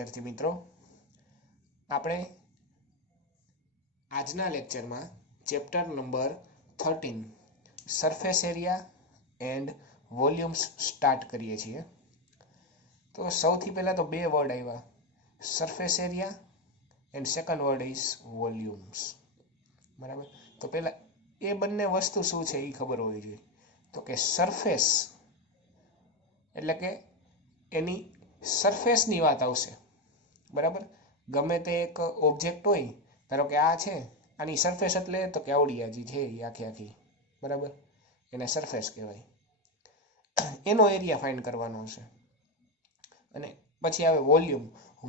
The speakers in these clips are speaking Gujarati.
વિદ્યાર્થી મિત્રો, આપણે આજના લેક્ચરમાં chapter number 13 surface area and volumes start કરીએ છીએ। તો સૌથી પહેલાં તો બે વર્ડ આવ્યા, surface area and second word is volumes, બરાબર। તો પહેલાં એ બંને વસ્તુ શું છે એ ખબર હોવી જોઈએ। તો કે સરફેસ એટલે કે એની સરફેસની વાત આવશે, બરાબર। ગમે તે એક ઓબ્જેક્ટ હોય, ધારો કે આ છે, આની સરફેસ એટલે તો કે આવડી આ જે છે એ આખી, બરાબર, એને સરફેસ કહેવાય। એનો એરિયા ફાઇન્ડ કરવાનો હશે। અને પછી આવે વોલ્યુમ।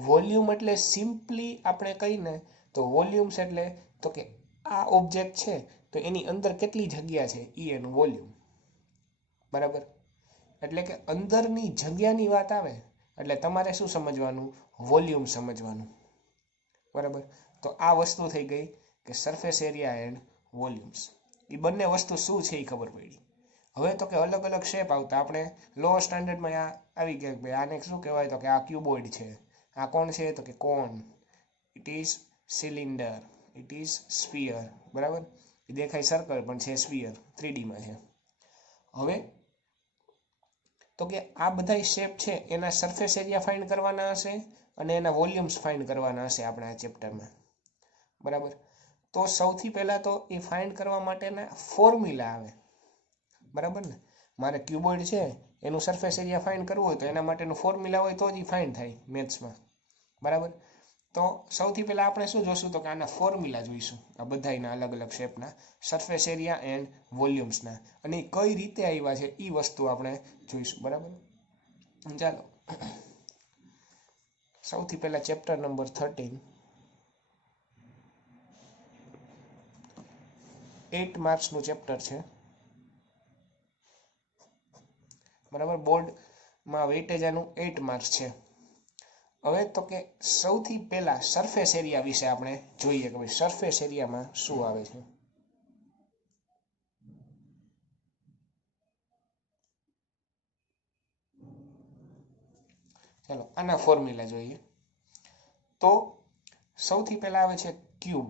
વોલ્યુમ એટલે સિમ્પલી આપણે કહીને તો વોલ્યુમ્સ એટલે તો કે આ ઓબ્જેક્ટ છે તો એની અંદર કેટલી જગ્યા છે એ એનું વોલ્યુમ, બરાબર। એટલે કે અંદરની જગ્યાની વાત આવે એટલે તમારે શું સમજવાનું, વોલ્યુમ સમજવાનું, બરાબર। તો આ વસ્તુ થઈ ગઈ કે સરફેસ એરિયા એન્ડ વોલ્યુમ્સ, એ બંને વસ્તુ શું છે એ ખબર પડી। હવે તો કે અલગ અલગ શેપ આવતા આપણે લોઅર સ્ટાન્ડર્ડમાં આ આવી ગયા કે ભાઈ આને શું કહેવાય, તો કે આ ક્યુબોઇડ છે, આ કોણ છે તો કે cone, it is cylinder, it is sphere, બરાબર। એ દેખાય સર્કલ પણ છે સ્ફિયર, 3Dમાં છે। હવે તો કે આ બધા શેપ છે એના સરફેસ એરિયા ફાઇન્ડ કરવાના હશે અને એના વોલ્યુમ્સ ફાઇન્ડ કરવાના હશે આપણે આ ચેપ્ટરમાં, બરાબર। તો સૌથી પહેલાં તો એ ફાઇન્ડ કરવા માટેના ફોર્મ્યુલા આવે, બરાબર ને। મારે ક્યુબોઇડ છે એનું સરફેસ એરિયા ફાઇન્ડ કરવું હોય તો એના માટેનું ફોર્મ્યુલા હોય તો જ એ ફાઇન્ડ થાય મેથ્સમાં, બરાબર। તો સૌથી પહેલાં આપણે શું જોઈશું, તો કે આના ફોર્મ્યુલા જોઈશું, આ બધાના અલગ અલગ શેપના સરફેસ એરિયા એન્ડ વોલ્યુમ્સના, અને એ કઈ રીતે આવ્યા છે એ વસ્તુ આપણે જોઈશું, બરાબર। ચાલો સૌથી પહેલાં ચેપ્ટર નંબર 13, 8 માર્ક્સનું ચેપ્ટર છે, બરાબર। બોર્ડમાં વેઇટેજ આનું 8 માર્ક્સ છે। હવે તો કે સૌથી પહેલા સરફેસ એરિયા વિશે આપણે જોઈએ કે ભાઈ સરફેસ એરિયામાં શું આવે છે। ચાલો આના ફોર્મ્યુલા જોઈએ। તો સૌથી પહેલા આવે છે ક્યુબ,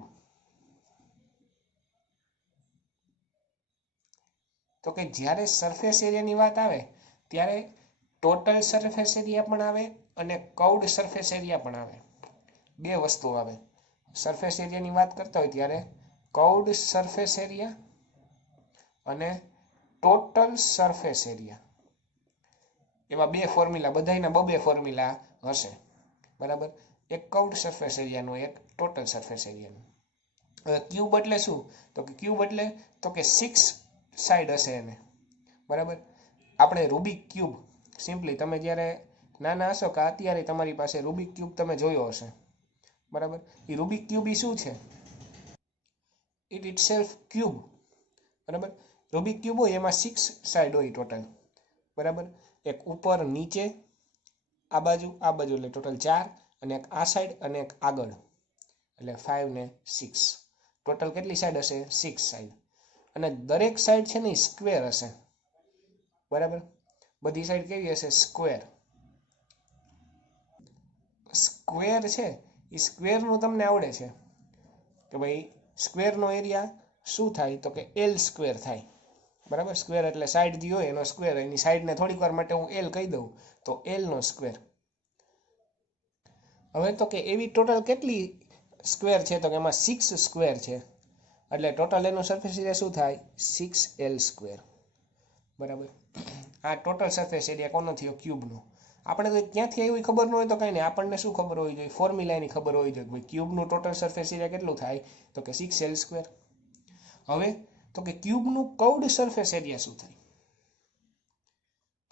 તો કે જ્યારે સરફેસ એરિયાની વાત આવે ત્યારે ટોટલ સરફેસ એરિયા પણ આવે અને કર્વડ સરફેસ એરિયા પણ આવે, બે વસ્તુ આવે। સરફેસ એરિયાની વાત કરતા હોય ત્યારે કર્વડ સરફેસ એરિયા અને ટોટલ સરફેસ એરિયા, એવા બે ફોર્મ્યુલા, બધાના બે ફોર્મ્યુલા હશે, બરાબર। એક કર્વડ સરફેસ એરિયાનું, એક ટોટલ સરફેસ એરિયાનું। હવે ક્યુબ એટલે શું, તો કે ક્યુબ એટલે તો કે 6 સાઈડ હશે એને, બરાબર। આપણે રૂબિક ક્યુબ, સિમ્પલી તમે જ્યારે નાના હશો કે અત્યારે તમારી પાસે રૂબિક ક્યુબ તમે જોયો હશે, બરાબર। એ રૂબિક ક્યુબ એ શું છે, ઇટ ઇટસેલ્ફ ક્યુબ, બરાબર। રૂબિક ક્યુબ હોય એમાં 6 સાઈડ હોય ટોટલ, બરાબર। એક ઉપર નીચે આ બાજુ એટલે ટોટલ 4, અને એક આ સાઈડ અને એક આગળ એટલે 5 ને 6, ટોટલ કેટલી સાઈડ હશે, 6 સાઈડ। અને દરેક સાઈડ છે ને એ સ્ક્વેર હશે, બરાબર। બધી સાઈડ કેવી હશે, સ્ક્વેર। સ્ક્વેર છે એ સ્ક્વેરનું તમને આવડે છે કે ભાઈ સ્ક્વેરનો એરિયા શું થાય, તો કે L સ્ક્વેર થાય, બરાબર। સ્ક્વેર એટલે સાઈડ જે હોય એનો સ્ક્વેર, એની સાઈડને થોડીક વાર માટે હું L કહી દઉં તો L નો સ્ક્વેર। હવે તો કે એવી ટોટલ કેટલી સ્ક્વેર છે, તો કે એમાં 6 સ્ક્વેર છે, એટલે ટોટલ એનું સરફેસ એરિયા શું થાય, 6L સ્ક્વેર, બરાબર। આ ટોટલ સરફેસ એરિયા કોનો થયો, ક્યુબનો। આપણે તો ક્યાંથી આવ્યું ખબર ન હોય તો કંઈ નહીં, આપણને શું ખબર હોવી જોઈએ, ફોર્મ્યુલા એની ખબર હોવી જોઈએ, ભાઈ ક્યુબનું ટોટલ સરફેસ એરિયા કેટલું થાય, તો કે 6L સ્ક્વેર। હવે તો કે ક્યુબનું કર્વડ સરફેસ એરિયા શું થાય,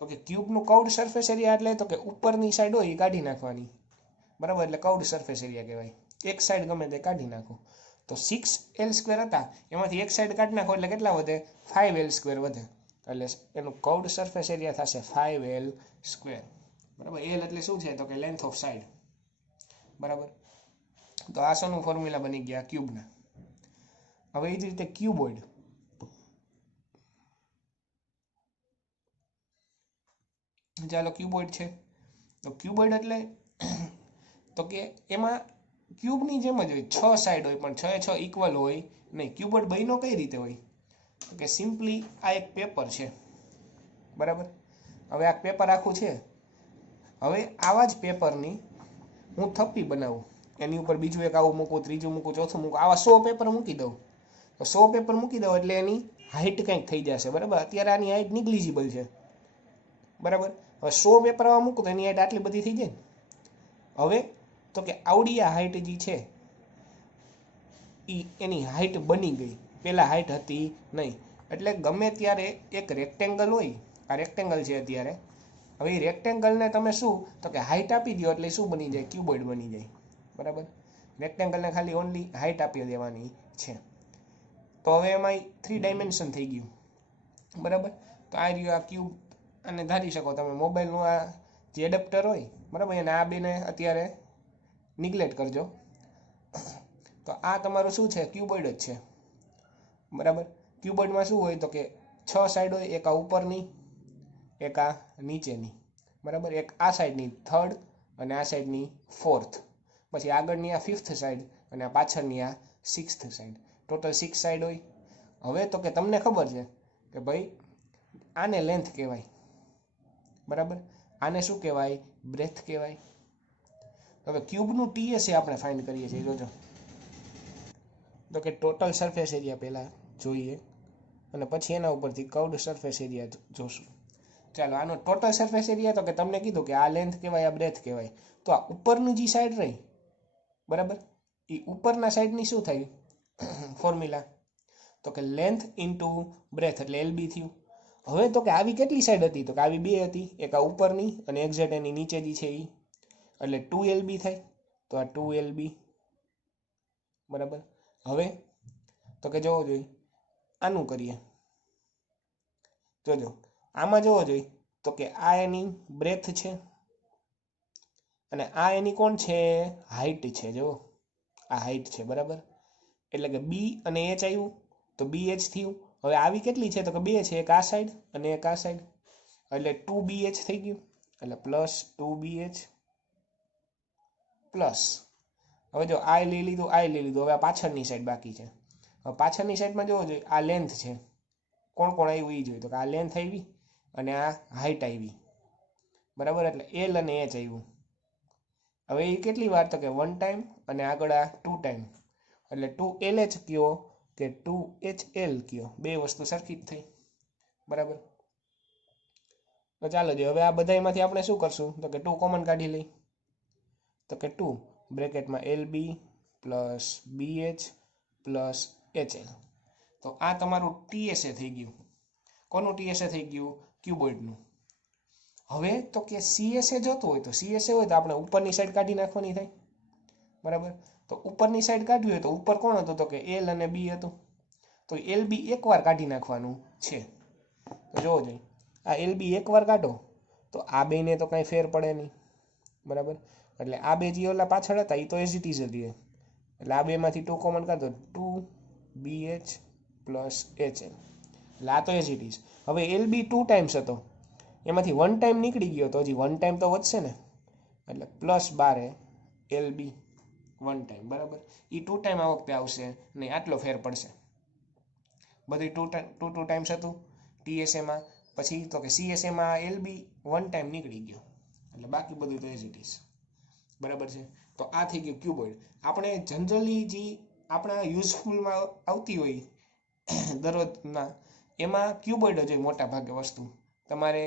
તો કે ક્યુબનું કર્વડ સરફેસ એરિયા એટલે તો કે ઉપરની સાઈડ હોય એ કાઢી નાખવાની, બરાબર, એટલે કર્વડ સરફેસ એરિયા કહેવાય। એક સાઈડ ગમે તે કાઢી નાખો તો 6L સ્ક્વેર હતા એમાંથી એક સાઈડ કાઢી નાખો એટલે કેટલા વધે, 5L સ્ક્વેર વધે, એટલે એનું કર્વડ સરફેસ એરિયા થશે 5L સ્ક્વેર, બરાબર। L એટલે શું છે, તો કે લેન્થ ઓફ સાઈડ, બરાબર। તો આ શોનું ફોર્મ્યુલા બની ગયા ક્યુબના। હવે એ જ રીતે ક્યુબોઇડ, ચાલો ક્યુબોઇડ છે, તો ક્યુબોઇડ એટલે તો કે એમાં ક્યુબની જેમ જ હોય, 6 સાઈડ હોય, પણ 6 એ 6 ઇક્વલ હોય નહીં. ક્યુબોઇડ બન્યો કઈ રીતે હોય? તો કે સિમ્પલી આ એક પેપર છે, બરાબર. હવે આ પેપર આખું છે. હવે આવા જ પેપરની હું થપ્પી બનાવું, એની ઉપર બીજું એક આવું મૂકું, ત્રીજું મૂકું, ચોથું મૂકું, આવા 100 પેપર મૂકી દઉં. તો 100 પેપર મૂકી દઉં એટલે એની હાઇટ કંઈક થઈ જશે, બરાબર. અત્યારે આની હાઇટ નિગ્લિજિબલ છે, બરાબર. હવે 100 પેપર આવા મૂકું તો એની હાઇટ આટલી બધી થઈ જાય. હવે તો કે આવડી આ હાઇટ જે છે એની હાઇટ બની ગઈ, પહેલાં હાઇટ હતી નહીં. એટલે ગમે ત્યારે એક રેક્ટેંગલ હોય, આ રેક્ટેંગલ છે અત્યારે. હવે એ રેક્ટેંગલને તમે શું તો કે હાઇટ આપી દો એટલે શું બની જાય? ક્યુબોઇડ બની જાય, બરાબર. રેક્ટેંગલને ખાલી ઓનલી હાઇટ આપી દેવાની છે. તો હવે એમાં 3 ડાયમેન્શન થઈ ગયું, બરાબર. તો આ રહ્યું આ ક્યુબ. અને ધારી શકો તમે મોબાઈલનું આ જે એડપ્ટર હોય, બરાબર, અને આ બેને અત્યારે નિગ્લેક્ટ કરજો. તો આ તમારું શું છે? ક્યુબોઇડ જ છે, બરાબર. ક્યુબોઇડમાં શું હોય તો કે 6 સાઈડ હોય, એક આ ઉપરની, એક આ નીચેની, બરાબર. એક આ સાઈડની 3rd અને આ સાઈડની 4th, પછી આગળની આ 5th સાઈડ અને આ પાછળની આ 6th સાઈડ. ટોટલ 6 સાઈડ હોય. હવે તો કે તમને ખબર છે કે ભાઈ આને લેન્થ કહેવાય, બરાબર. આને શું કહેવાય? બ્રેથ કહેવાય. હવે ક્યુબનું ટીએસ આપણે ફાઇન્ડ કરીએ છીએ, જોજો. તો કે ટોટલ સરફેસ એરિયા પહેલાં જોઈએ અને પછી એના ઉપરથી કર્વડ સરફેસ એરિયા જોશું. ચાલો, આનો ટોટલ સરફેસ એરિયા તો કે તમને કીધું કે આ લેન્થ કહેવાય, આ બ્રેથ કહેવાય. તો આ ઉપરની જે સાઈડ રહી, બરાબર, એ ઉપરના સાઈડની શું થાય ફોર્મ્યુલા? તો કે લેન્થ ઇન્ટુ બ્રેથ એટલે LB થયું. હવે તો કે આવી કેટલી સાઈડ હતી? તો કે આવી 2 હતી, એક આ ઉપરની અને એક્ઝેક્ટ એની નીચે જે છે એ, એટલે 2LB થાય. તો આ 2LB, બરાબર. હવે તો કે જોવો જોઈએ, આનું કરીએ, જોજો આમાં જોવો જોઈએ તો કે આ એની બ્રેથ છે અને આ એની કોણ છે? હાઇટ છે. જો આ હાઇટ છે, બરાબર. એટલે કે B અને H આવ્યું તો BH થયું. હવે આવી કેટલી છે? તો કે 2 છે, એક આ સાઈડ અને એક આ સાઈડ, એટલે 2BH થઈ ગયું. એટલે પ્લસ 2BH પ્લસ, હવે જો આ લઈ લીધું, આ લઈ લીધું. હવે આ પાછળની સાઈડ બાકી છે. હવે પાછળની સાઈડમાં જોવો જોઈએ, આ લેન્થ છે. કોણ કોણ આવ્યું એ જોઈએ. તો કે આ લેન્થ આવી અને આ હાઇટ આવી, બરાબર. એટલે L અને H આવ્યું. હવે એ કેટલી વાર? તો કે 1 ટાઈમ અને આગળ આ 2 ટાઈમ, એટલે 2LH કયો કે 2HL કયો, બે વસ્તુ સરખી જ થઈ, બરાબર. તો ચાલો જો હવે આ બધામાંથી આપણે શું કરશું? તો કે 2 કોમન કાઢી લઈ. તો કે 2 બ્રેકેટમાં LB plus BH plus HL. તો આ તમારું TSA થઈ ગયું. કોનું TSA થઈ ગયું? ક્યુબોઇડનું. હવે તો કે CSA જોતું હોય તો CSA હોય તો આપણે ઉપરની સાઈડ કાઢી નાખવાની થાય, બરાબર. તો ઉપરની સાઈડ કાઢવી હોય તો ઉપર કોણ હતું? તો કે L અને B હતું. તો LB એકવાર કાઢી નાખવાનું છે. તો જોવો જોઈએ, આ LB એકવાર કાઢો તો આ બેને તો કાંઈ ફેર પડે નહીં, બરાબર. એટલે આ બે જે ઓલા પાછળ હતા એ તો એઝ ઇટ ઇઝ જ રહે. એટલે આ બેમાંથી 2 કોમન કાઢો, 2BH પ્લસ HL, એટલે આ તો એઝ ઇટ ઇઝ. હવે LB 2 ટાઈમ્સ હતો, એમાંથી 1 ટાઈમ નીકળી ગયો તો હજી 1 ટાઈમ તો વધશે ને, એટલે પ્લસ 12 LB 1 ટાઈમ, બરાબર. એ 2 ટાઈમ આ વખતે આવશે નહીં, આટલો ફેર પડશે. બધી 2 ટાઈમ્સ હતું TSAમાં. પછી તો કે CSAમાં LB 1 ટાઈમ નીકળી ગયો, એટલે બાકી બધું તો એઝ ઇટ ઇઝ, બરાબર છે. તો આ થઈ ગયું ક્યુબોઇડ. આપણે જનરલી જે આપણા યુઝફુલમાં આવતી હોય દરરોજના, એમાં ક્યુબોઇડ જ હોય મોટા ભાગે વસ્તુ. તમારે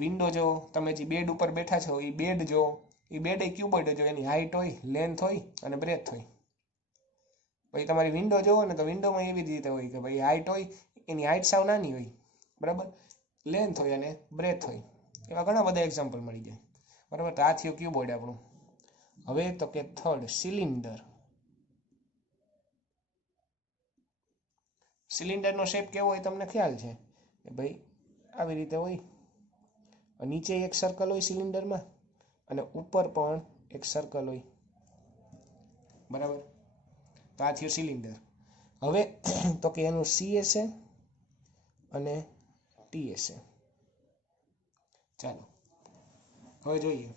વિન્ડો જો, તમે જે બેડ ઉપર બેઠા છો એ બેડ જો, એ બેડ એ ક્યુબોઇડ જો, એની હાઇટ હોય, લેન્થ હોય અને બ્રેથ હોય. પછી તમારી વિન્ડો જોવો ને તો વિન્ડોમાં એવી જ રીતે હોય કે ભાઈ હાઇટ હોય, એની હાઇટ સાવ નાની હોય, બરાબર, લેન્થ હોય અને બ્રેથ હોય. એવા ઘણા બધા એક્ઝામ્પલ મળી જાય, બરાબર. તો આ થયું ક્યુબોઇડ આપણું. હવે તો કે થર્ડ, સિલિન્ડર. સિલિન્ડરનો શેપ કેવો હોય તમને ખ્યાલ છે કે ભાઈ આવી રીતે હોય, નીચે એક સર્કલ હોય સિલિન્ડરમાં અને ઉપર પણ એક સર્કલ હોય, બરાબર. તો આ થયું સિલિન્ડર. હવે તો કે એનું CSA અને TSA. ચાલો હવે જોઈએ.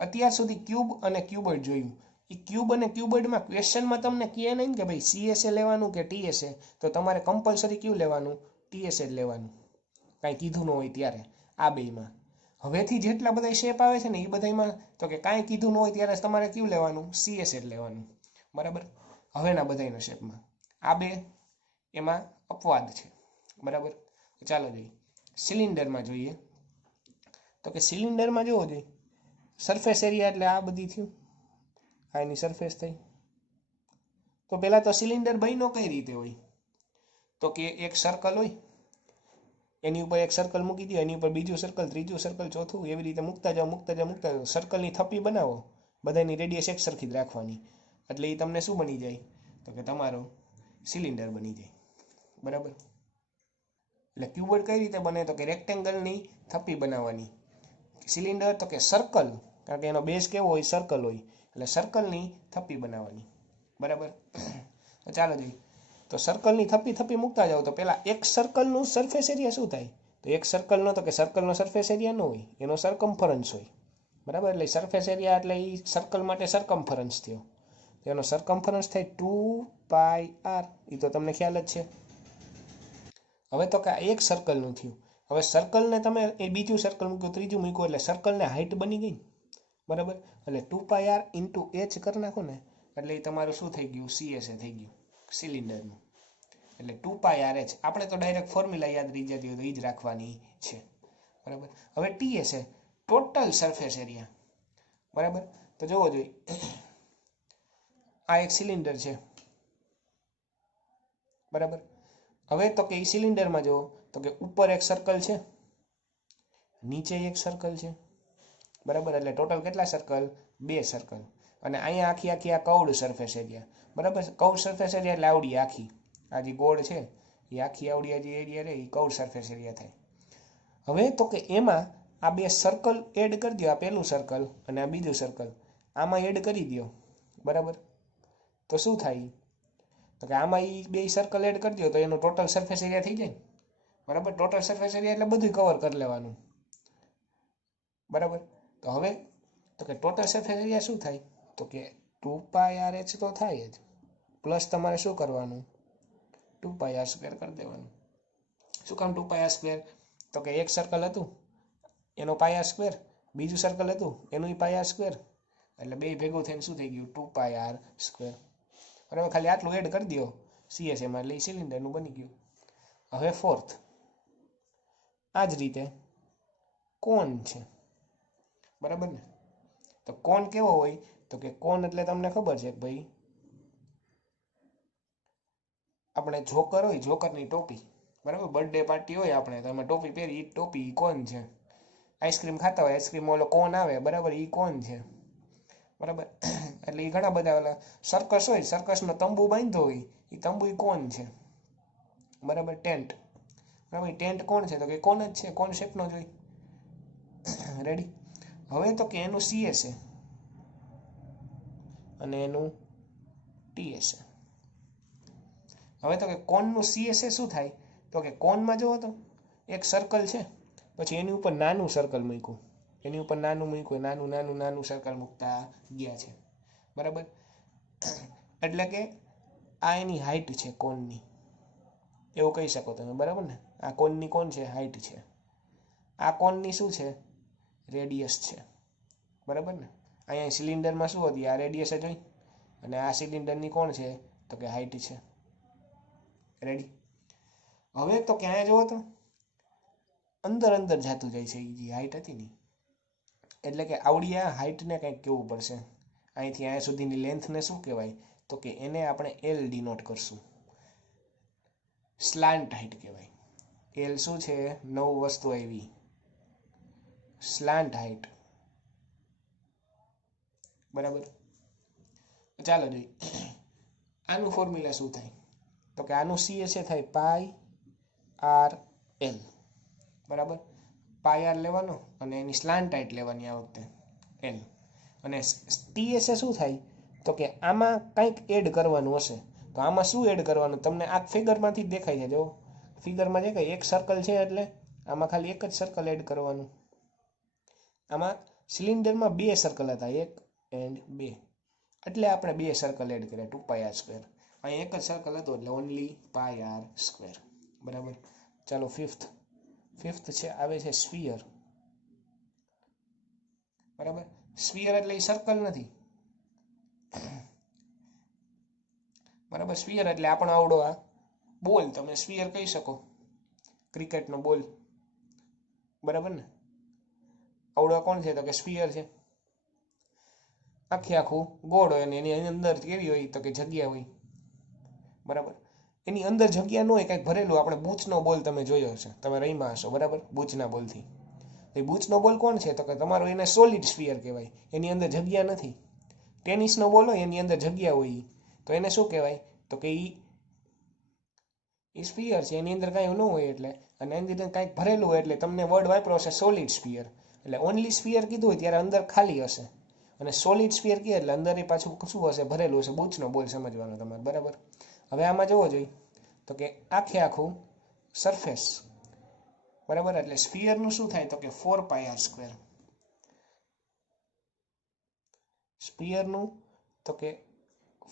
અત્યાર સુધી ક્યુબ અને ક્યુબોઇડ જોયું. એ ક્યુબ અને ક્યુબોઇડમાં ક્વેશ્ચનમાં તમને કહે નહીં કે ભાઈ CSA લેવાનું કે TSA, તો તમારે કમ્પલસરી ક્યુ લેવાનું, TSA જ લેવાનું, કાંઈ કીધું ન હોય ત્યારે. આ બેમાં હવેથી જેટલા બધા શેપ આવે છે ને એ બધામાં તો કે કાંઈ કીધું ન હોય ત્યારે તમારે ક્યુ લેવાનું, CSA જ લેવાનું. બરાબર. હવેના બધાના શેપમાં આ બે એમાં અપવાદ છે. બરાબર. ચાલો જોઈએ સિલિન્ડરમાં જોઈએ. તો કે સિલિન્ડરમાં જોવો જોઈએ સરફેસ એરિયા એટલે આ બધી થયું, આ એની સરફેસ થઈ. તો પહેલાં તો સિલિન્ડર બન્યો કઈ રીતે હોય, તો કે એક સર્કલ હોય, એની ઉપર એક સર્કલ મૂકી દો, એની ઉપર બીજું સર્કલ, ત્રીજું સર્કલ, ચોથું, એવી રીતે મૂકતા જાઓ. સર્કલની થપ્પી બનાવો, બધાની રેડિયસ એક સરખી જ રાખવાની, એટલે એ તમને શું બની જાય, તો કે તમારો સિલિન્ડર બની જાય. બરાબર. એટલે ક્યુબોઇડ કઈ રીતે બને, તો કે રેક્ટેંગલની થપ્પી બનાવવાની. સિલિન્ડર તો કે સર્કલ, કારણ કે એનો બેઝ કેવો હોય, સર્કલ હોય, એટલે સર્કલની થપ્પી બનાવવાની. બરાબર. તો ચાલો જોઈએ. તો સર્કલની થપ્પી મૂકતા જાઓ તો પહેલાં એક સર્કલનું સરફેસ એરિયા શું થાય, તો એક સર્કલનો તો કે સર્કલનો સરફેસ એરિયા ન હોય, એનો સરકમફરન્સ હોય. બરાબર. એટલે સરફેસ એરિયા એટલે એ સર્કલ માટે સરકમફરન્સ થયો, તો એનો સરકમફરન્સ થાય 2πr. એ તો તમને ખ્યાલ જ છે. હવે તો કે એક સર્કલનું થયું. હવે સર્કલને તમે એ બીજું સર્કલ મૂક્યું, ત્રીજું મૂક્યું, એટલે સર્કલને હાઇટ બની ગઈ. બરાબર. એટલે 2πr × h કરી નાખો ને, એટલે એ તમારું શું થઈ ગયું, CSA થઈ ગયું સિલિન્ડરનું. એટલે 2πrh. આપણે તો ડાયરેક્ટ ફોર્મ્યુલા યાદ રહી જતી હોય તો એ જ રાખવાની છે. બરાબર. હવે TSA ટોટલ સરફેસ એરિયા. બરાબર. તો જોવો જોઈએ આ એક સિલિન્ડર છે. બરાબર. હવે તો કે એ સિલિન્ડરમાં જુઓ તો કે ઉપર એક સર્કલ છે, નીચે એક સર્કલ છે. બરાબર. એટલે ટોટલ કેટલા સર્કલ, 2 સર્કલ. અને અહીંયા આખી આ કવડ સરફેસ એરિયા. બરાબર. કવડ સરફેસ એરિયા એટલે આવડી આખી આ જે ગોળ છે એ આખી આવડી આ જે એરિયા રહે એ કવડ સરફેસ એરિયા થાય. હવે તો કે એમાં આ 2 સર્કલ એડ કરી દો, આ પહેલું સર્કલ અને આ બીજું સર્કલ આમાં એડ કરી દો. બરાબર. તો શું થાય, તો કે આમાં એ 2 સર્કલ એડ કરી દો તો એનો ટોટલ સરફેસ એરિયા થઈ જાય. બરાબર. ટોટલ સરફેસ એરિયા એટલે બધું કવર કરી લેવાનું. બરાબર. તો હવે તો કે ટોટલ સરફેસ એરિયા શું થાય, તો કે 2πrh તો થાય જ, પ્લસ તમારે શું કરવાનું, 2πr² કરી દેવાનું. શું કામ 2πr², તો કે એક સર્કલ હતું એનો πr², બીજું સર્કલ હતું એનું πr², એટલે બે ભેગું થઈને શું થઈ ગયું, 2πr². બરાબર. ખાલી આટલું એડ કરી દો CSAમાં એટલે સિલિન્ડરનું બની ગયું. હવે ફોર્થ, આ જ રીતે કોન છે. બરાબર ને. તો કોન કેવો હોય, તો કે કોન એટલે તમને ખબર છે કે ભાઈ આપણે જોકર હોય, જોકરની ટોપી. બરાબર. બર્થડે પાર્ટી હોય આપણે તો એમાં ટોપી પહેરી, એ ટોપી કોન છે. આઈસ્ક્રીમ ખાતા હોય, આઈસ્ક્રીમમાં ઓલો કોન આવે. બરાબર. એ કોન છે. બરાબર. એટલે એ ઘણા બધા ઓલા સર્કસ હોય, સર્કસનો તંબુ બાંધ્યો હોય, એ તંબુ એ કોન છે. બરાબર. ટેન્ટ. બરાબર. ટેન્ટ કોણ છે, તો કે કોન જ છે, કોન શેપનો જ હોય. રેડી. હવે તો કે એનું CSA અને એનું TSA. હવે તો કે કોનનું CSA શું થાય, તો કે કોનમાં જુઓ તો એક સર્કલ છે, પછી એની ઉપર નાનું સર્કલ મૂક્યું, એની ઉપર નાનું મૂક્યું, નાનું સર્કલ મૂકતા ગયા છે. બરાબર. એટલે કે આ એની હાઈટ છે કોનની, એવું કહી શકો તમે. બરાબર ને. આ કોનની કોણ છે, હાઈટ છે. આ કોનની શું છે, રેડિયસ છે. બરાબર ને. અહીંયા સિલિન્ડરમાં શું હતી, આ રેડિયસ જ હોય, અને આ સિલિન્ડરની કોણ છે, તો કે હાઈટ છે. રેડી. હવે તો કે અહીંયા જુઓ તો અંદર જતું જાય છે, એ જે હાઈટ હતી ને, એટલે કે આવડી આ હાઈટને કંઈક કેવું પડશે. અહીંથી અહીંયા સુધીની લેન્થને શું કહેવાય, તો કે એને આપણે L ડિનોટ કરશું. સ્લાન્ટ હાઈટ કહેવાય. L શું છે, નવું વસ્તુ આવી, સ્લાન્ટ હાઈટ. બરાબર. ચાલો જોઈએ આનું ફોર્મ્યુલા શું થાય, તો કે આનું CSA થાય πrl. બરાબર. πr લેવાનો અને એની સ્લાન્ટ હાઈટ લેવાની આ વખતે L. અને TSA શું થાય, તો કે આમાં કંઈક એડ કરવાનું હશે. તો આમાં શું એડ કરવાનું, તમને આ ફિગરમાંથી જ દેખાય છે. જો ફિગરમાં જે કંઈ એક સર્કલ છે એટલે આમાં ખાલી એક જ સર્કલ એડ કરવાનું. આમાં સિલિન્ડરમાં બે સર્કલ હતા, 1 એન્ડ 2, એટલે આપણે બે સર્કલ એડ કર્યા 2πr². અહીં એક જ સર્કલ હતો એટલે ઓનલી πr². બરાબર. ચાલો ફિફ્થ છે આવે છે સ્ફિયર. બરાબર. સ્ફિયર એટલે એ સર્કલ નથી. બરાબર. સ્ફિયર એટલે આપણો આવડો આ બોલ, તમે સ્ફિયર કહી શકો, ક્રિકેટનો બોલ. બરાબર ને. આવડો કોણ છે તો કે સ્ફિયર છે. આખું ગોળ હોય અને એની અંદર કેવી હોય તો કે જગ્યા હોય. બરાબર. એની અંદર જગ્યા ન હોય, કંઈક ભરેલું. આપણે બૂચનો બોલ તમે જોયો હશે, તમે રહીમાં હશો. બરાબર. બૂચના બોલથી એ બૂચનો બોલ કોણ છે તો કે તમારો એને સોલિડ સ્ફિયર કહેવાય. એની અંદર જગ્યા નથી. ટેનિસનો બોલ હોય એની અંદર જગ્યા હોય, તો એને શું કહેવાય તો કે એ સ્ફિયર છે. એની અંદર કાંઈ ન હોય એટલે, અને એની અંદર કાંઈક ભરેલું હોય એટલે તમને વર્ડ વાપરો હશે સોલિડ સ્ફિયર. એટલે ઓનલી સ્ફિયર કીધું હોય ત્યારે અંદર ખાલી હશે, અને સોલિડ સ્ફિયર કહે એટલે અંદર એ પાછું શું હશે, ભરેલું હશે. બૂચનો બોલ સમજવાનો તમારે. બરાબર. હવે આમાં જોવો જોઈએ તો કે આખું સરફેસ. બરાબર. એટલે સ્ફિયરનું શું થાય તો કે 4πr². સ્ફિયરનું તો કે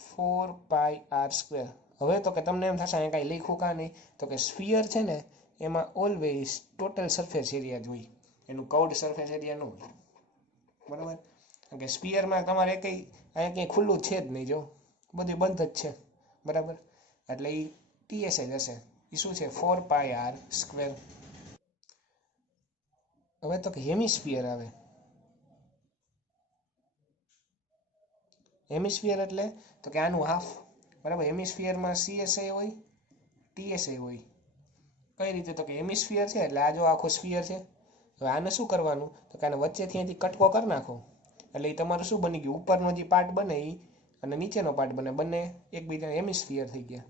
4πr². હવે તો કે તમને એમ થશે અહીં કાંઈ લખ્યું કાં નહીં, તો કે સ્ફિયર છે ને એમાં ઓલવેઝ ટોટલ સરફેસ એરિયા જ હોય, એનું કર્વડ સરફેસ એરિયા ન હોય. બરાબર. કારણ કે સ્ફિયરમાં તમારે કંઈ અહીંયા કંઈ ખુલ્લું છે જ નહીં, જો બધું બંધ જ છે. બરાબર. એટલે એ TS જ હશે. એ શું છે 4πr². હવે તો કે હેમિસ્ફિયર આવે. હેમિસ્ફિયર એટલે તો કે આનું હાફ. બરાબર. હેમિસ્ફિયરમાં CSA હોય, TSA હોય. કઈ રીતે તો કે હેમિસ્ફિયર છે એટલે આ જો આખો સ્ફિયર છે. હવે આને શું કરવાનું તો કે આને વચ્ચેથી અહીંથી કટકો કરી નાખો એટલે એ તમારું શું બની ગયું, ઉપરનો જે પાર્ટ બને એ અને નીચેનો પાર્ટ બને, બંને એકબીજા હેમિસ્ફિયર થઈ ગયા.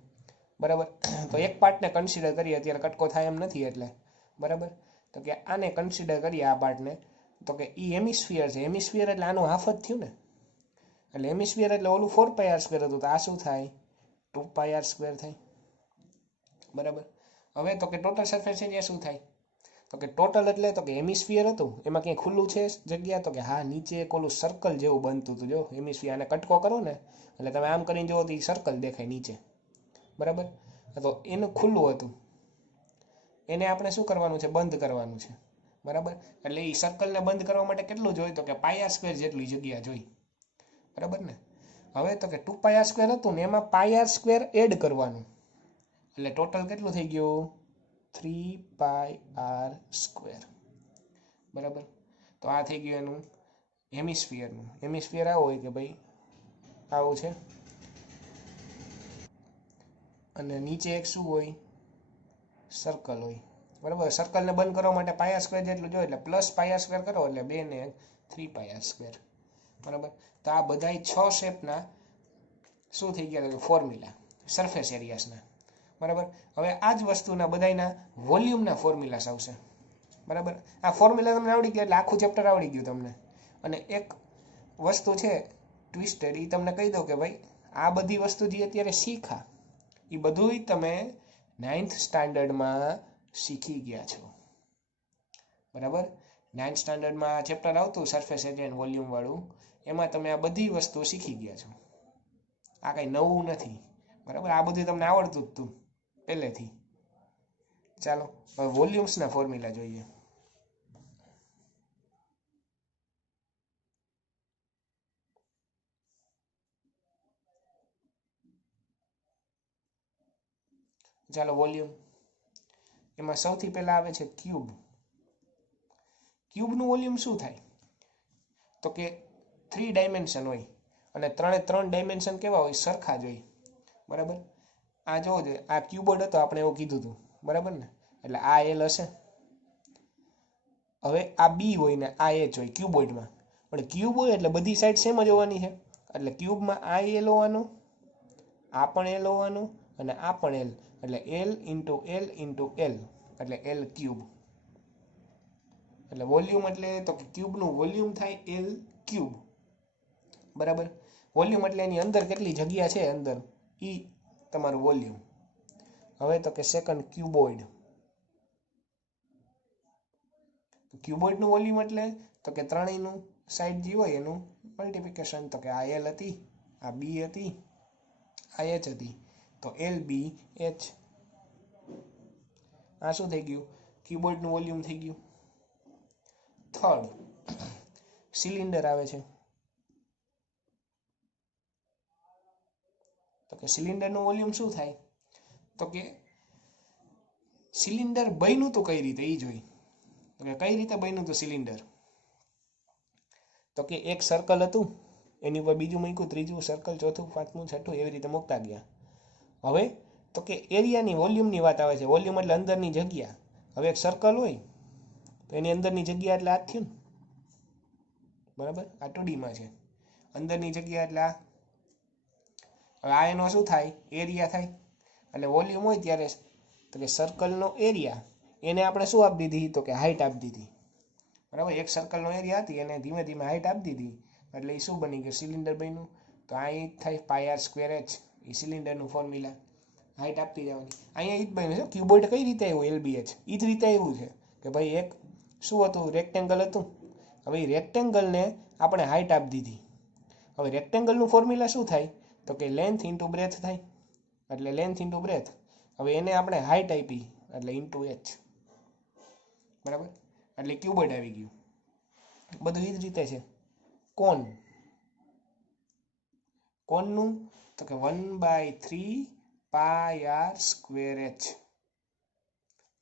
બરાબર. તો એક પાર્ટને કન્સિડર કરીએ, અત્યારે કટકો થાય એમ નથી એટલે. બરાબર. તો કે આને કન્સિડર કરીએ આ પાર્ટને, તો કે એ હેમિસ્ફિયર છે. હેમિસ્ફિયર એટલે આનું હાફ જ થયું ને. એટલે હેમિસ્ફિયર એટલે ઓલું 4πr² હતું, તો આ શું થાય 2πr² થાય. બરાબર. હવે તો કે ટોટલ સરફેસ એરિયા શું થાય તો કે ટોટલ એટલે તો કે હેમિસ્ફિયર હતું એમાં ક્યાંય ખુલ્લું છે જગ્યા તો કે હા, નીચે એક ઓલું સર્કલ જેવું બનતું હતું. જો હેમિસ્ફિયર આને કટકો કરો ને એટલે તમે આમ કરીને જુઓ તો એ સર્કલ દેખાય નીચે. બરાબર. તો એનું ખુલ્લું હતું, એને આપણે શું કરવાનું છે, બંધ કરવાનું છે. બરાબર. એટલે એ સર્કલને બંધ કરવા માટે કેટલું જોઈએ તો કે πr² જેટલી જગ્યા જોઈ. બરાબર ને. હવે તો કે 2πr² હતું ને એમાં πr² એડ કરવાનું, એટલે ટોટલ કેટલું થઈ ગયું 3πr². બરાબર. તો આ થઈ ગયું એનું હેમિસ્ફિયરનું. હેમિસ્ફિયર આવો હોય કે ભાઈ આવું છે, અને નીચે એક શું હોય, સર્કલ હોય. બરાબર. સર્કલને બંધ કરવા માટે πr² જેટલું જોઈએ એટલે +πr² કરો એટલે 2 ને 3πr². બરાબર. તો આ બધાય 6 શેપના શું થઈ ગયા ફોર્મ્યુલા સરફેસ એરિયાસના. બરાબર. હવે આ જ વસ્તુના બધાયના વોલ્યુમના ફોર્મ્યુલાસ આવશે. બરાબર. આ ફોર્મ્યુલા તમને આવડી ગયા એટલે આખું ચેપ્ટર આવડી ગયું તમને. અને એક વસ્તુ છે ટ્વિસ્ટેડ, એ તમને કહી દઉં કે ભાઈ આ બધી વસ્તુ જે અત્યારે શીખા એ બધુંય તમે 9th સ્ટાન્ડર્ડમાં શીખી ગયા છો. બરાબર. 9th સ્ટાન્ડર્ડમાં ચેપ્ટર આવતું સરફેસ એરિયા એન્ડ વોલ્યુમ વાળું, એમાં તમે આ બધી વસ્તુ શીખી ગયા છો. આ કંઈ નવું નથી. બરાબર. આ બધું તમને આવડતું જ હતું પહેલેથી. ચાલો હવે વોલ્યુમ્સના ફોર્મ્યુલા જોઈએ. ચાલો વોલ્યુમ, એમાં સૌથી પહેલા આવે છે ક્યુબ. ક્યુબનું વોલ્યુમ શું થાય તો કે 3 ડાયમેન્શન હોય, અને 3 ડાયમેન્શન કેવા હોય, સરખા જ હોય. બરાબર. આ જોવો જોઈએ, આ ક્યુબોર્ડ હતો આપણે એવું કીધું હતું. બરાબર ને. એટલે આ L હશે. હવે આ B હોય ને આ H હોય ક્યુબોર્ડમાં, પણ ક્યુબ હોય એટલે બધી સાઈડ સેમ જ હોવાની છે. એટલે ક્યુબમાં આ L હોવાનું, આ પણ L હોવાનું, અને આ પણ L, એટલે L into L into L, એટલે L ક્યુબ. એટલે વોલ્યુમ એટલે તો કે ક્યુબનું વોલ્યુમ થાય L ક્યુબ. બરાબર. વોલ્યુમ એટલે એની અંદર કેટલી જગ્યા છે અંદર, એ તમારું વોલ્યુમ. હવે તો કે સેકન્ડ ક્યુબોઇડ. ક્યુબોઇડનું વોલ્યુમ એટલે તો કે ત્રણેયનું સાઈડ જે હોય એનું મલ્ટિપ્લિકેશન. તો કે આ એલ હતી, આ બી હતી, આ એચ હતી, તો એલ બી એચ. આ શું થઈ ગયું? ક્યુબોઇડનું વોલ્યુમ થઈ ગયું. થર્ડ, સિલિન્ડર આવે છે. તો કે સિલિન્ડરનું વોલ્યુમ શું થાય? તો કે સિલિન્ડર બન્યું તો કઈ રીતે એ જોઈ. તો કે કઈ રીતે બન્યું તો સિલિન્ડર? તો કે એક સર્કલ હતું, એની ઉપર બીજું મૂક્યું, ત્રીજું સર્કલ, ચોથું, પાંચમું, છઠ્ઠું, એવી રીતે મૂકતા ગયા. હવે તો કે એરિયાની વોલ્યુમની વાત આવે છે. વોલ્યુમ એટલે અંદરની જગ્યા. હવે એક સર્કલ હોય તો એની અંદરની જગ્યા એટલે આ થયું ને, બરાબર? આ 2Dમાં છે. અંદરની જગ્યા એટલે આ. હવે આ એનો શું થાય? એરિયા થાય. એટલે વોલ્યુમ હોય ત્યારે તો કે સર્કલનો એરિયા એને આપણે શું આપી દીધી? તો કે હાઇટ આપી દીધી. બરાબર? એક સર્કલનો એરિયા હતી એને ધીમે ધીમે હાઇટ આપી દીધી એટલે એ શું બની ગયું? સિલિન્ડર બન્યું. તો આ એ થાય πr²h, એ સિલિન્ડરનું ફોર્મ્યુલા. હાઇટ આપતી જવાની. અહીંયા એ જ બન્યું છે. ક્યુબોઇડ કઈ રીતે આવ્યું? LBH એ જ રીતે આવ્યું છે કે ભાઈ એક શું હતું? રેક્ટેંગલ હતું. હવે એ રેક્ટેંગલને આપણે હાઇટ આપી દીધી. હવે રેક્ટેંગલનું ફોર્મ્યુલા શું થાય? તો કે લેન્થ ઇન્ટુ બ્રેથ થાય. એટલે લેન્થ ઇન્ટુ બ્રેથ. હવે એને આપણે હાઇટ આપી એટલે ઇન્ટુ h. બરાબર? એટલે ક્યુબોઇડ આવી ગયું. બધું એ જ રીતે છે. કોનનું તો કે 1/3 πr²h.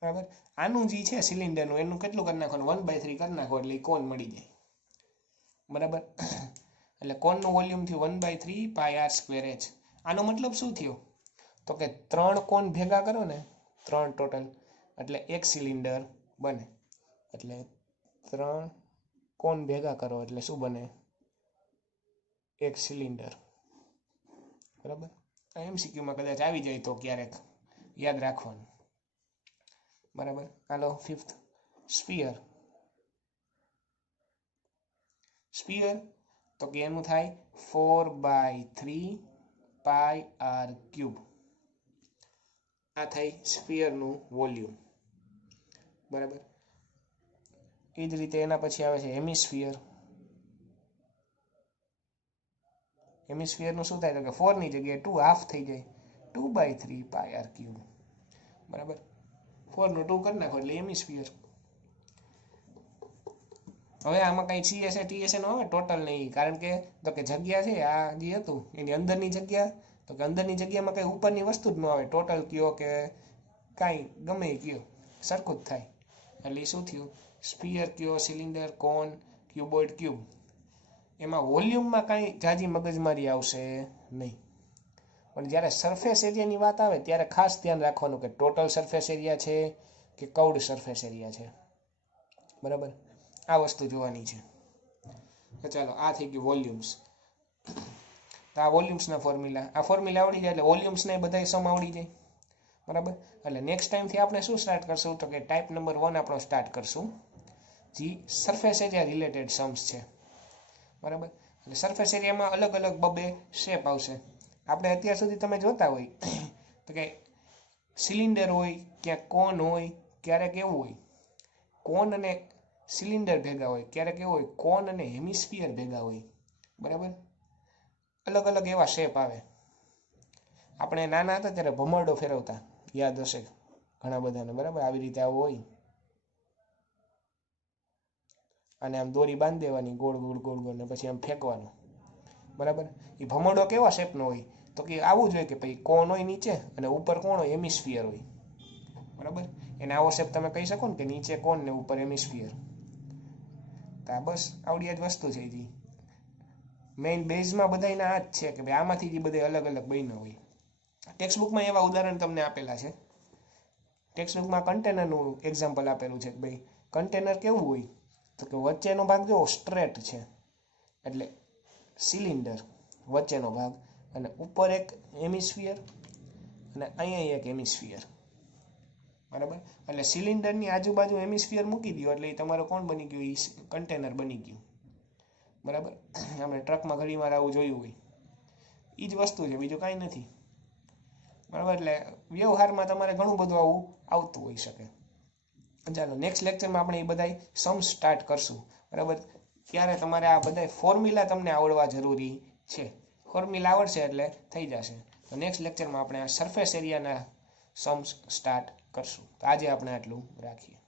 બરાબર? આનું જે છે સિલિન્ડરનું એનું કેટલું કરી નાખવાનું? 1/3 કરી નાખો એટલે કોન મળી જાય. બરાબર? એટલે કોનનું વોલ્યુમ થયું 1/3 πr²h. આનો મતલબ શું થયો? તો કે 3 કોન ભેગા કરો ને, 3 ટોટલ, એટલે એક સિલિન્ડર બને. એટલે 3 કોન ભેગા કરો એટલે શું બને? એક સિલિન્ડર. બરાબર? MCQમાં કદાચ આવી જાય તો ક્યારેક યાદ રાખવાનું. બરાબર? હાલો, 5th, સ્ફિયર. સ્ફિયર તો કે એનું થાય 4/3 πr³. આ થાય સ્ફિયરનું વોલ્યુમ. બરાબર? એ જ રીતે એના પછી આવે છે હેમિસ્ફિયર. હેમિસ્ફિયરનું શું થાય? તો કે 4 ની જગ્યાએ 2 હાફ થઈ જાય, 2/3 πr³. બરાબર? 4 નું 2 કરી નાખો એટલે હેમિસ્ફિયર. હવે આમાં કઈ CS TS નો આવે ટોટલ નહીં, કારણ કે તો કે જગ્યા છે આ જે હતું એની અંદરની જગ્યા, તો કે અંદરની જગ્યામાં કઈ ઉપરની વસ્તુ જ ન આવે. ટોટલ કયો કે કાંઈ ગમે કયો સરખું જ થાય. એટલે શું થયું? સ્ફિયર કયો, સિલિન્ડર, કોન, ક્યુબોઇડ, ક્યુબ. એમાં વોલ્યુમમાં કાંઈ જાજી મગજમારી આવશે નહીં. પણ જ્યારે સરફેસ એરિયાની વાત આવે ત્યારે ખાસ ધ્યાન રાખવાનું કે ટોટલ સરફેસ એરિયા છે કે કર્વડ સરફેસ એરિયા છે. બરાબર? આ વસ્તુ જોવાની છે. તો ચાલો, આ થઈ ગયું વોલ્યુમ્સ. તો આ વોલ્યુમ્સના ફોર્મ્યુલા, આ ફોર્મ્યુલા આવડી જાય એટલે વોલ્યુમ્સને બધાય સમ આવડી જાય. બરાબર? એટલે નેક્સ્ટ ટાઈમથી આપણે શું સ્ટાર્ટ કરશું? તો કે ટાઈપ નંબર 1 આપણો સ્ટાર્ટ કરશું, જે સરફેસ એરિયા રિલેટેડ सम्स છે. બરાબર? એટલે સરફેસ એરિયામાં અલગ અલગ બબે શેપ આવશે. આપણે અત્યાર સુધી તમે જોતા હોય તો કે સિલિન્ડર હોય, ક્યાંક કોન હોય, ક્યારેક એવું હોય કોન અને સિલિન્ડર ભેગા હોય, ક્યારેક એવું હોય કોન અને હેમિસ્ફિયર ભેગા હોય. બરાબર? અલગ અલગ એવા શેપ આવે. આપણે નાના હતા ત્યારે ભમરડો ફેરવતા, યાદ હશે ઘણા બધાને. બરાબર? આવી રીતે આવું હોય અને આમ દોરી બાંધી દેવાની ગોળ ગોળ ગોળ ગોળ ને પછી આમ ફેંકવાનું. બરાબર? એ ભમરડો કેવા શેપનો હોય? તો કે આવું જ હોય કે ભાઈ કોન હોય નીચે અને ઉપર કોણ હોય? હેમિસ્ફિયર હોય. બરાબર? એને આવો શેપ તમે કહી શકો ને કે નીચે કોન ને ઉપર હેમિસ્ફિયર. તો આ બસ આવડી જ વસ્તુ છે. જે મેઇન બેઝમાં બધાના આ જ છે કે ભાઈ આમાંથી જે બધા અલગ અલગ બન્યા હોય. ટેક્સ્ટબુકમાં એવા ઉદાહરણ તમને આપેલા છે. ટેક્સ્ટબુકમાં કન્ટેનરનું એક્ઝામ્પલ આપેલું છે કે ભાઈ કન્ટેનર કેવું હોય? તો કે વચ્ચેનો ભાગ જો સ્ટ્રેટ છે એટલે સિલિન્ડર વચ્ચેનો ભાગ, અને ઉપર એક હેમિસ્ફિયર અને અહીંયા એક હેમિસ્ફિયર. બરાબર? એટલે સિલિન્ડરની આજુબાજુ હેમિસ્ફિયર મૂકી દો એટલે એ તમારો કોણ બની ગયું? એ કન્ટેનર બની ગયું. બરાબર? આપણે ટ્રકમાં ઘણીવાર આવું જોયું હોય. એ જ વસ્તુ છે, બીજું કાંઈ નથી. બરાબર? એટલે વ્યવહારમાં તમારે ઘણું બધું આવું આવતું હોઈ શકે. ચાલો, નેક્સ્ટ લેક્ચરમાં આપણે એ બધા સમ સ્ટાર્ટ કરશું. બરાબર? ત્યારે તમારે આ બધા ફોર્મ્યુલા તમને આવડવા જરૂરી છે. ફોર્મ્યુલા આવડશે એટલે થઈ જશે. તો નેક્સ્ટ લેક્ચરમાં આપણે આ સરફેસ એરિયાના સમ્સ સ્ટાર્ટ કરશું. તો આજે આપણે આટલું રાખીએ.